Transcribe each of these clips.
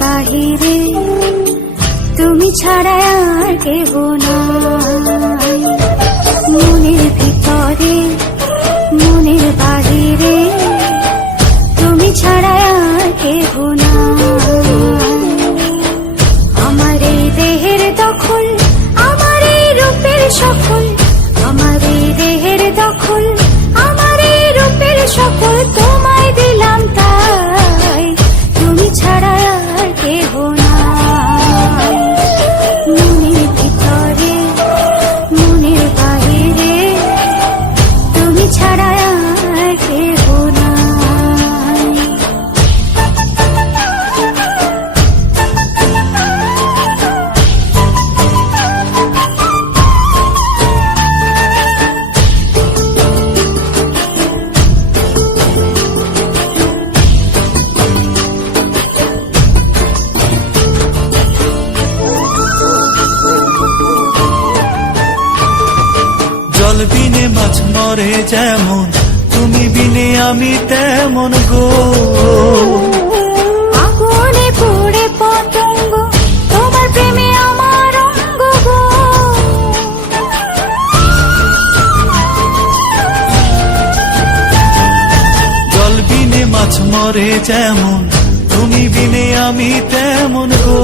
বাহিরে তুমি ছাড়া আর কেহ নাই। মনের ভিতরে মনের বাহিরে তুমি ছাড়া আর কেহ নাই। আমার এই দেহের দখল, আমার এই রূপের সকল, আমার এই দেহের দখল, আমার এই রূপের সকল তোমায় দিলাম তাই, তুমি ছাড়া আর কেহ নাই। মনের ভিতরে মনের বাহিরে তুমি ছাড়া আর কেহ নাই। জল বিনে মাছ মরে যেমন, তুমি বিনে আমি তেমন গো। আগুনে পুড়ে পতঙ্গ, তোমার প্রেমে আমার অঙ্গ গো। জল বিনে মাছ মরে যেমন, তুমি বিনে আমি তেমন গো।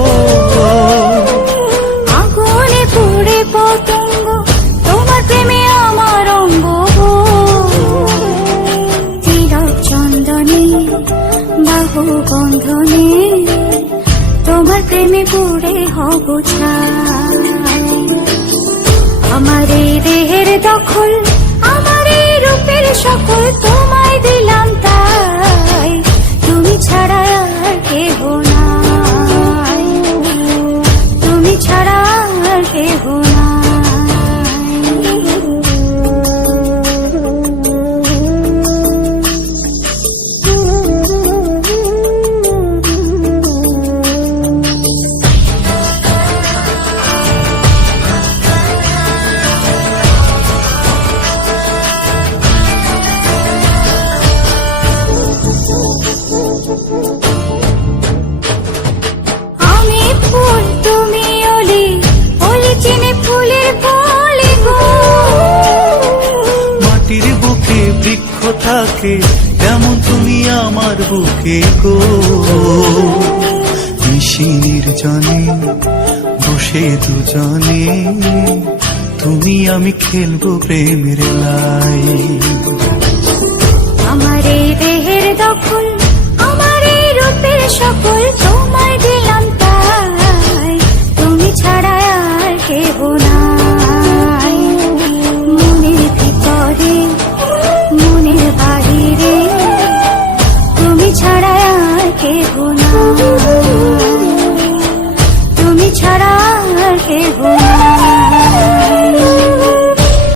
আগুনে পুড়ে পতঙ্গ, তোমার প্রেমে আমার অঙ্গ গো। তিলক চন্দনে বাহু বন্ধনে তোমার প্রেমে পুড়ে হব ছাই। আমার এই দেহের দখল, আমার এই রূপের সকল তোমায় দিলাম তাই, তুমি ছাড়া আর কেহ নাই, তুমি ছাড়া আর কেহ নাই। আমি ফুল তুমি অলি, অলি চিনে ফুলের কলি গো। মাটির বুকে বৃক্ষ থাকে, তেমন তুমি আমার বুকে গো। নিশি নির্জনে বসে দুজনে, তুমি আমি খেলবো প্রেমের লাই। আমার এই দেহের দখল,